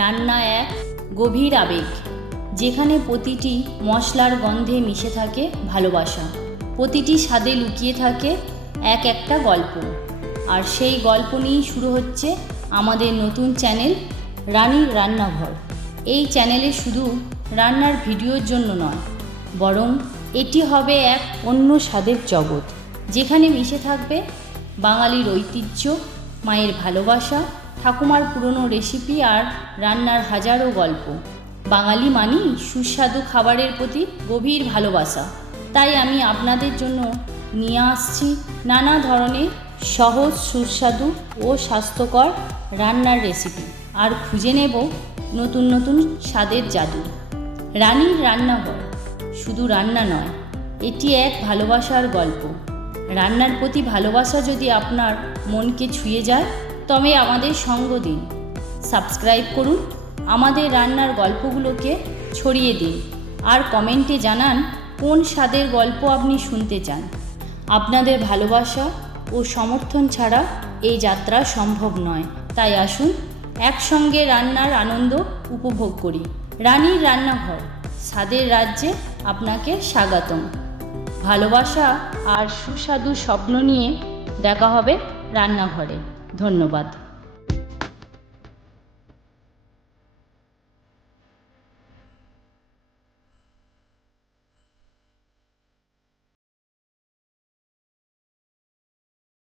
রান্না এক গভীর আবেগ, যেখানে প্রতিটি মশলার গন্ধে মিশে থাকে ভালোবাসা, প্রতিটি স্বাদে লুকিয়ে থাকে এক একটা গল্প। আর সেই গল্প নিয়েই শুরু হচ্ছে আমাদের নতুন চ্যানেল রানীর রান্নাঘর। এই চ্যানেলে শুধু রান্নার ভিডিওর জন্য নয়, বরং এটি হবে এক অন্য স্বাদের জগৎ, যেখানে মিশে থাকবে বাঙালির ঐতিহ্য, মায়ের ভালোবাসা, ঠাকুমার পুরনো রেসিপি আর রান্নার হাজারো গল্প। বাঙালি মানেই সুস্বাদু খাবারের প্রতি গভীর ভালোবাসা। তাই আমি আপনাদের জন্য নিয়ে আসছি নানা ধরনের সহজ, সুস্বাদু ও স্বাস্থ্যকর রান্নার রেসিপি, আর খুঁজে নেব নতুন নতুন স্বাদের জাদু। রানীর রান্নাঘর শুধু রান্না নয়, এটি এক ভালোবাসার গল্প। রান্নার প্রতি ভালোবাসা যদি আপনার মনকে ছুঁয়ে যায়, তবে আমাদের সঙ্গ দিন, সাবস্ক্রাইব করুন, আমাদের রান্নার গল্পগুলোকে ছড়িয়ে দিন, আর কমেন্টে জানান কোন স্বাদের গল্প আপনি শুনতে চান। আপনাদের ভালোবাসা ও সমর্থন ছাড়া এই যাত্রা সম্ভব নয়। তাই আসুন একসঙ্গে রান্নার আনন্দ উপভোগ করি। রানীর রান্নাঘর, স্বাদের রাজ্যে আপনাকে স্বাগতম। ভালোবাসা আর সুস্বাদু স্বপ্ন নিয়ে দেখা হবে রান্নাঘরে। ধন্যবাদ।